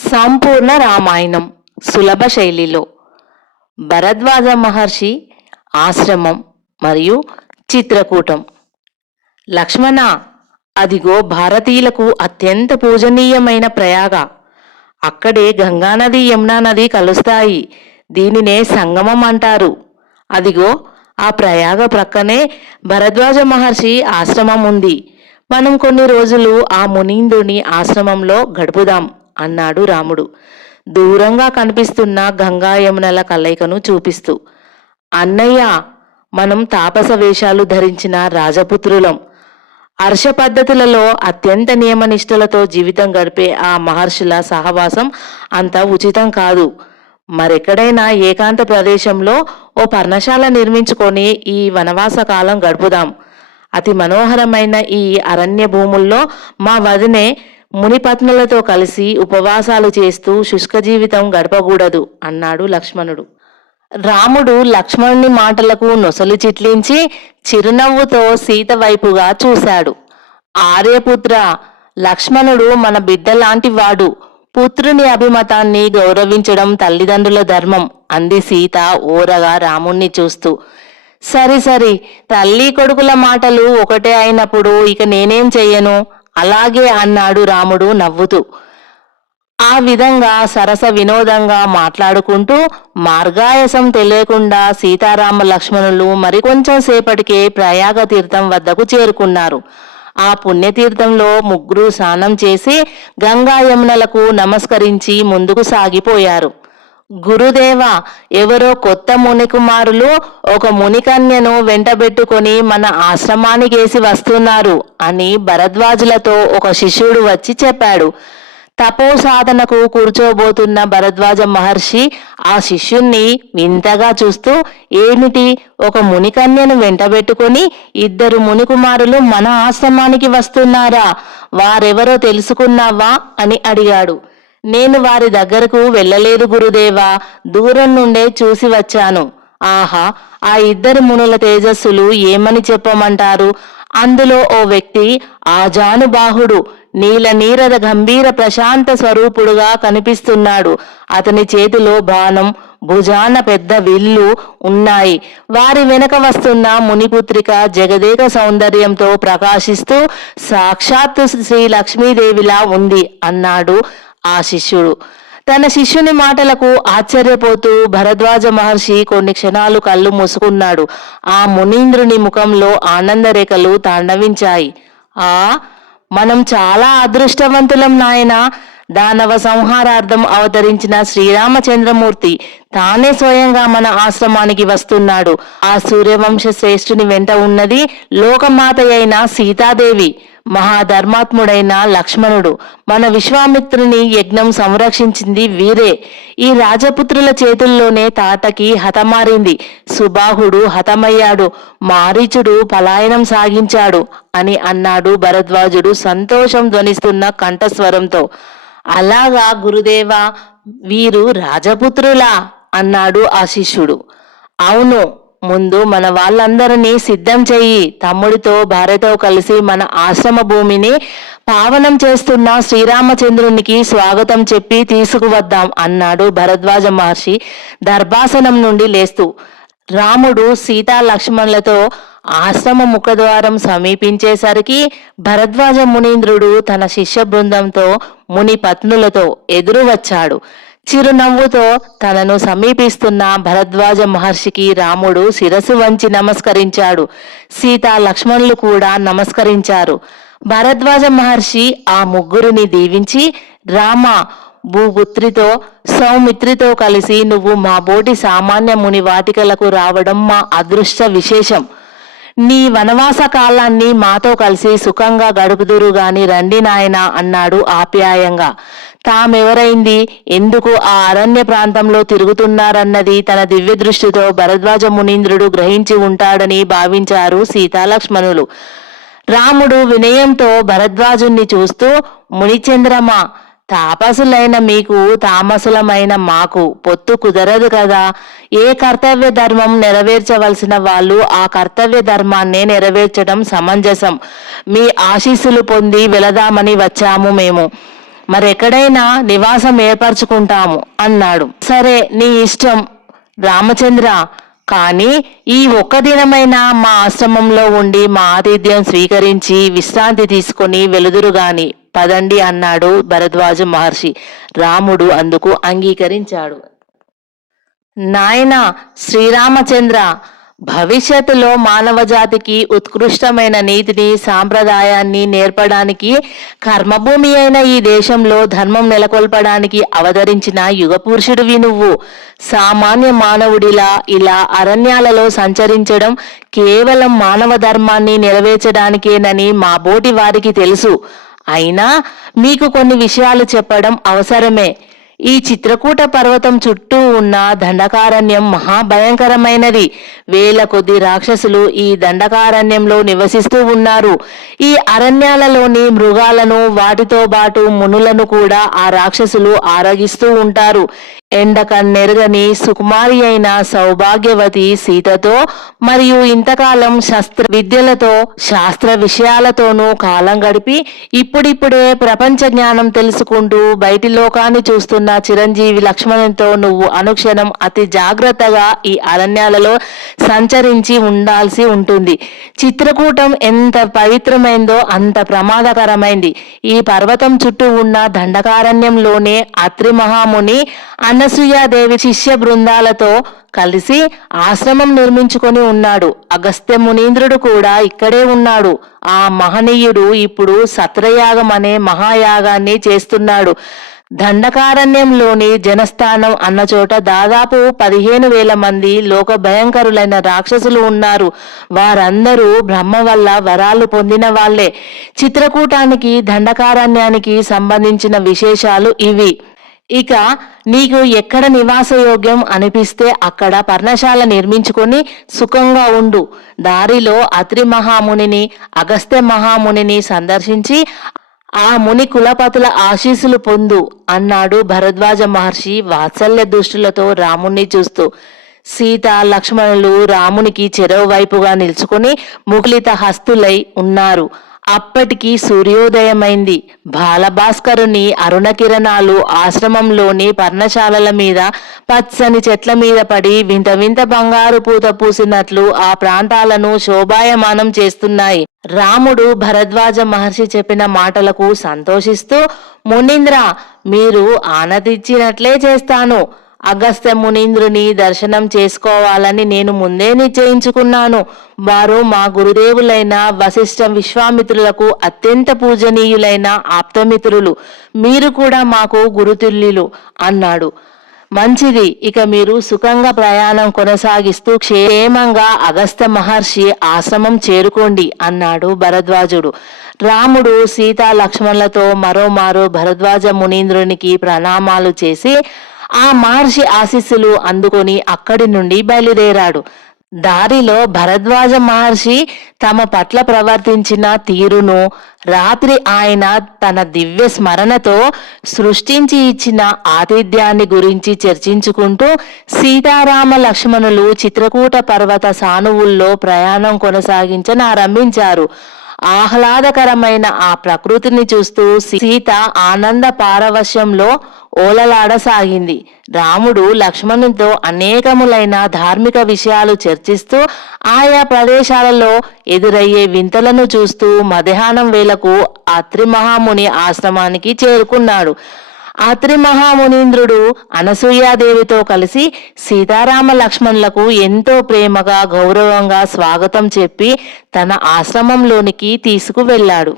సంపూర్ణ రామాయణం సులభ శైలిలో భరద్వాజ మహర్షి ఆశ్రమం మరియు చిత్రకూటం. లక్ష్మణ, అదిగో భారతీయులకు అత్యంత పూజనీయమైన ప్రయాగ. అక్కడే గంగానది యమునా నది కలుస్తాయి. దీనినే సంగమం అంటారు. అదిగో ఆ ప్రయాగ ప్రక్కనే భరద్వాజ మహర్షి ఆశ్రమం ఉంది. మనం కొన్ని రోజులు ఆ మునీంద్రుని ఆశ్రమంలో గడుపుదాం అన్నాడు రాముడు, దూరంగా కనిపిస్తున్న గంగా యమునల కలయికను చూపిస్తూ. అన్నయ్య, మనం తాపస వేషాలు ధరించిన రాజపుత్రులం. హర్ష పద్ధతులలో అత్యంత నియమనిష్టలతో జీవితం గడిపే ఆ మహర్షుల సహవాసం అంత ఉచితం కాదు. మరెక్కడైనా ఏకాంత ప్రదేశంలో ఓ పర్ణశాల నిర్మించుకొని ఈ వనవాస కాలం గడుపుదాం. అతి మనోహరమైన ఈ అరణ్య భూముల్లో మా వదినే మునిపత్నులతో కలిసి ఉపవాసాలు చేస్తూ శుష్క జీవితం గడపకూడదు అన్నాడు లక్ష్మణుడు. రాముడు లక్ష్మణుని మాటలకు నొసలు చిట్లించి చిరునవ్వుతో సీత వైపుగా చూశాడు. ఆర్యపుత్ర, లక్ష్మణుడు మన బిడ్డలాంటి వాడు. పుత్రుని అభిమతాన్ని గౌరవించడం తల్లిదండ్రుల ధర్మం అంది సీత ఓరగా రాముణ్ణి చూస్తూ. సరి తల్లి కొడుకుల మాటలు ఒకటే అయినప్పుడు ఇక నేనేం చెయ్యను, అలాగే అన్నాడు రాముడు నవ్వుతూ. ఆ విధంగా సరస వినోదంగా మాట్లాడుకుంటూ మార్గాయసం తెలియకుండా సీతారామ లక్ష్మణులు మరికొంచెం సేపటికే ప్రయాగ తీర్థం వద్దకు చేరుకున్నారు. ఆ పుణ్యతీర్థంలో ముగ్గురు స్నానం చేసి గంగా యమునలకు నమస్కరించి ముందుకు సాగిపోయారు. గురుదేవ, ఎవరో కొత్త మునికుమారులు ఒక మునికన్యను వెంటబెట్టుకొని మన ఆశ్రమానికేసి వస్తున్నారు అని భరద్వాజులతో ఒక శిష్యుడు వచ్చి చెప్పాడు. తపో సాధనకు కూర్చోబోతున్న భరద్వాజ మహర్షి ఆ శిష్యుణ్ణి వింతగా చూస్తూ, ఏమిటి, ఒక మునికన్యను వెంటబెట్టుకొని ఇద్దరు మునికుమారులు మన ఆశ్రమానికి వస్తున్నారా? వారెవరో తెలుసుకున్నావా అని అడిగాడు. నేను వారి దగ్గరకు వెళ్ళలేదు గురుదేవా, దూరం నుండే చూసి వచ్చాను. ఆహా, ఆ ఇద్దరు మునుల తేజస్సులు ఏమని చెప్పమంటారు? అందులో ఓ వ్యక్తి ఆజానుబాహుడు, నీల నీరద గంభీర ప్రశాంత స్వరూపుడుగా కనిపిస్తున్నాడు. అతని చేతిలో బాణం, భుజాన పెద్ద విల్లు ఉన్నాయి. వారి వెనక వస్తున్న మునిపుత్రిక జగదేక సౌందర్యంతో ప్రకాశిస్తూ సాక్షాత్తు శ్రీ లక్ష్మీదేవిలా ఉంది అన్నాడు ఆ శిష్యుడు. తన శిష్యుని మాటలకు ఆశ్చర్యపోతూ భరద్వాజ మహర్షి కొన్ని క్షణాలు కళ్ళు మూసుకున్నాడు. ఆ మునీంద్రుని ముఖంలో ఆనందరేఖలు తాండవించాయి. మనం చాలా అదృష్టవంతులం నాయనా. దానవ సంహారార్థం అవతరించిన శ్రీరామచంద్రమూర్తి తానే స్వయంగా మన ఆశ్రమానికి వస్తున్నాడు. ఆ సూర్యవంశ శ్రేష్ఠుని వెంట ఉన్నది లోకమాత అయిన సీతాదేవి, మహాధర్మాత్ముడైన లక్ష్మణుడు. మన విశ్వామిత్రుని యజ్ఞం సంరక్షించింది వీరే. ఈ రాజపుత్రుల చేతుల్లోనే తాటకి హతమారింది. సుబాహుడు హతమయ్యాడు, మారీచుడు పలాయనం సాగించాడు అని అన్నాడు భరద్వాజుడు సంతోషం ధ్వనిస్తున్న కంఠస్వరంతో. అలాగా గురుదేవా, వీరు రాజపుత్రులా అన్నాడు ఆ శిష్యుడు. అవును, ముందు మన వాళ్ళందరినీ సిద్ధం చెయ్యి. తమ్ముడితో భార్యతో కలిసి మన ఆశ్రమ భూమిని పావనం చేస్తున్న శ్రీరామచంద్రునికి స్వాగతం చెప్పి తీసుకువద్దాం అన్నాడు భరద్వాజ మహర్షి దర్భాసనం నుండి లేస్తూ. రాముడు సీతా లక్ష్మణులతో ఆశ్రమ ముఖద్వారం సమీపించేసరికి భరద్వాజ మునీంద్రుడు తన శిష్య బృందంతో ముని పత్నులతో ఎదురు వచ్చాడు. చిరునవ్వుతో తనను సమీపిస్తున్న భరద్వాజ మహర్షికి రాముడు శిరసు వంచి నమస్కరించాడు. సీతా లక్ష్మణులు కూడా నమస్కరించారు. భరద్వాజ మహర్షి ఆ ముగ్గురిని దీవించి, రామ, భూపుత్రితో సౌమిత్రితో కలిసి నువ్వు మా బోటి సామాన్య ముని వాటికలకు రావడం మా అదృష్ట విశేషం. నీ వనవాస కాలాన్ని మాతో కలిసి సుఖంగా గడుపుదురు గాని రండి నాయనా అన్నాడు ఆప్యాయంగా. తామెవరైంది, ఎందుకు ఆ అరణ్య ప్రాంతంలో తిరుగుతున్నారన్నది తన దివ్య దృష్టితో భరద్వాజ మునీంద్రుడు గ్రహించి ఉంటాడని భావించారు సీతాలక్ష్మణులు. రాముడు వినయంతో భరద్వాజుణ్ణి చూస్తూ, మునిచంద్రమా, తాపసులైన మీకు తామసులమైన మాకు పొత్తు కుదరదు కదా. ఏ కర్తవ్య ధర్మం నెరవేర్చవలసిన వాళ్ళు ఆ కర్తవ్య ధర్మాన్నే నెరవేర్చడం సమంజసం. మీ ఆశీస్సులు పొంది వెళదామని వచ్చాము మేము. మరెక్కడైనా నివాసం ఏర్పరచుకుంటాము అన్నాడు. సరే, నీ ఇష్టం రామచంద్ర, కానీ ఈ ఒక్క దినమైనా మా ఆశ్రమంలో ఉండి మా ఆతిథ్యం స్వీకరించి విశ్రాంతి తీసుకొని వెలుదురుగాని పదండి అన్నాడు భరద్వాజ మహర్షి. రాముడు అందుకు అంగీకరించాడు. నాయనా శ్రీరామచంద్ర, భవిష్యత్తులో మానవ జాతికి ఉత్కృష్టమైన నీతిని సాంప్రదాయాన్ని నేర్పడానికి, కర్మభూమి అయిన ఈ దేశంలో ధర్మం నెలకొల్పడానికి అవతరించిన యుగ పురుషుడివి నువ్వు. సామాన్య మానవుడిలా ఇలా అరణ్యాలలో సంచరించడం కేవలం మానవ ధర్మాన్ని నెరవేర్చడానికేనని మా బోటి వారికి తెలుసు. అయినా మీకు కొన్ని విషయాలు చెప్పడం అవసరమే. ఈ చిత్రకూట పర్వతం చుట్టూ ఉన్న దండకారణ్యం మహాభయంకరమైనది. వేల కొద్ది రాక్షసులు ఈ దండకారణ్యంలో నివసిస్తూ ఉన్నారు. ఈ అరణ్యాలలోని మృగాలను, వాటితో పాటు మునులను కూడా ఆ రాక్షసులు ఆరగిస్తూ ఉంటారు. ఎండకన్నెరగని సుకుమారి అయిన సౌభాగ్యవతి సీతతో మరియు ఇంతకాలం శస్త్ర విద్యలతో శాస్త్ర విషయాలతోనూ కాలం గడిపి ఇప్పుడిప్పుడే ప్రపంచ జ్ఞానం తెలుసుకుంటూ బయటి లోకాన్ని చూస్తున్న చిరంజీవి లక్ష్మణునితో నువ్వు అనుక్షణం అతి జాగ్రత్తగా ఈ అరణ్యాలలో సంచరించి ఉండాల్సి ఉంటుంది. చిత్రకూటం ఎంత పవిత్రమైందో అంత ప్రమాదకరమైంది. ఈ పర్వతం చుట్టూ ఉన్న దండకారణ్యంలోనే అత్రి మహాముని అనసూయాదేవి శిష్య బృందాలతో కలిసి ఆశ్రమం నిర్మించుకొని ఉన్నాడు. అగస్త్య మునీంద్రుడు కూడా ఇక్కడే ఉన్నాడు. ఆ మహనీయుడు ఇప్పుడు సత్రయాగం అనే మహాయాగాన్ని చేస్తున్నాడు. దండకారణ్యంలోని జనస్థానం అన్న చోట దాదాపు 15,000 మంది లోక భయంకరులైన రాక్షసులు ఉన్నారు. వారందరూ బ్రహ్మ వల్ల వరాలు పొందిన వాళ్లే. చిత్రకూటానికి దండకారణ్యానికి సంబంధించిన విశేషాలు ఇవి. ఇక నీకు ఎక్కడ నివాసయోగ్యం అనిపిస్తే అక్కడ పర్ణశాల నిర్మించుకొని సుఖంగా ఉండు. దారిలో అత్రి మహామునిని, అగస్త్య మహామునిని సందర్శించి ఆ ముని కులపతుల ఆశీస్సులు పొందు అన్నాడు భరద్వాజ మహర్షి వాత్సల్య దృష్టిలతో రాముణ్ణి చూస్తూ. సీత లక్ష్మణులు రామునికి చెరవు వైపుగా నిల్చుకొని ముకులిత హస్తులై ఉన్నారు. అప్పటికి సూర్యోదయమైంది. బాలభాస్కరుని అరుణ కిరణాలు ఆశ్రమంలోని పర్ణశాలల మీద, పచ్చని చెట్ల మీద పడి వింత వింత బంగారు పూత పూసినట్లు ఆ ప్రాంతాలను శోభాయమానం చేస్తున్నాయి. రాముడు భరద్వాజ మహర్షి చెప్పిన మాటలకు సంతోషిస్తూ, మునీంద్ర, మీరు ఆనతిచ్చినట్లే చేస్తాను. అగస్త్య మునీంద్రుని దర్శనం చేసుకోవాలని నేను ముందే నిశ్చయించుకున్నాను. వారు మా గురుదేవులైన వశిష్ఠ విశ్వామిత్రులకు అత్యంత పూజనీయులైన ఆప్తమిత్రులు. మీరు కూడా మాకు గురుతుల్యులు అన్నాడు. మంచిది, ఇక మీరు సుఖంగా ప్రయాణం కొనసాగిస్తూ క్షేమంగా అగస్త్య మహర్షి ఆశ్రమం చేరుకోండి అన్నాడు భరద్వాజుడు. రాముడు సీతా లక్ష్మణులతో మరోమారు భరద్వాజ మునీంద్రునికి ప్రణామాలు చేసి ఆ మహర్షి ఆశీస్సులు అందుకొని అక్కడి నుండి బయలుదేరాడు. దారిలో భరద్వాజ మహర్షి తమ పట్ల ప్రవర్తించిన తీరును, రాత్రి ఆయన తన దివ్య స్మరణతో సృష్టించి ఇచ్చిన ఆతిథ్యాన్ని గురించి చర్చించుకుంటూ సీతారామ లక్ష్మణులు చిత్రకూట పర్వత సానువుల్లో ప్రయాణం కొనసాగించనారంభించారు. ఆహ్లాదకరమైన ఆ ప్రకృతిని చూస్తూ సీత ఆనంద పారవశ్యంలో ఓలలాడసాగింది. రాముడు లక్ష్మణునితో అనేకములైన ధార్మిక విషయాలు చర్చిస్తూ ఆయా ప్రదేశాలలో ఎదురయ్యే వింతలను చూస్తూ మధ్యాహ్నం వేళకు అత్రి మహాముని ఆశ్రమానికి చేరుకున్నాడు. అత్రి మహామునీంద్రుడు అనసూయాదేవితో కలిసి సీతారామ లక్ష్మణులకు ఎంతో ప్రేమగా గౌరవంగా స్వాగతం చెప్పి తన ఆశ్రమంలోనికి తీసుకువెళ్ళాడు.